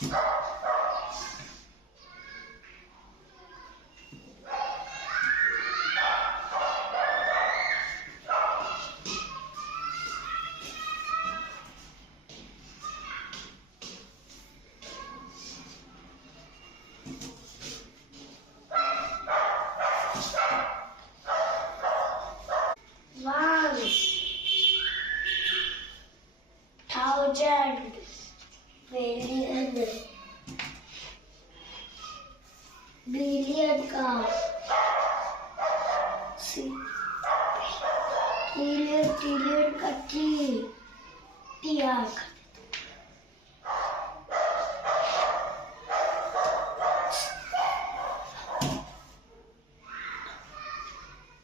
One thousand billion billion का trillion का T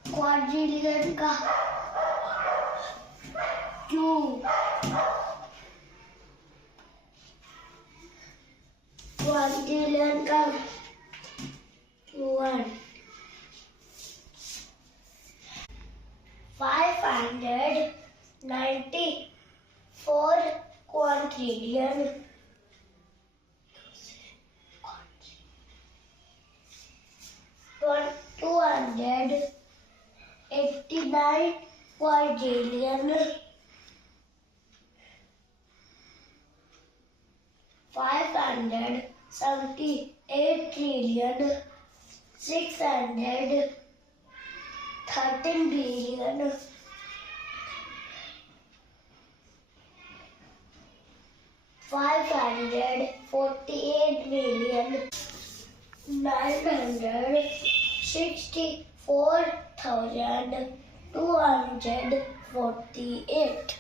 quadrillion का क्यू क्वाड्रिलियन का Q1 594 quadrillion 289 quadrillion 578 trillion 613 billion 548 million 964,248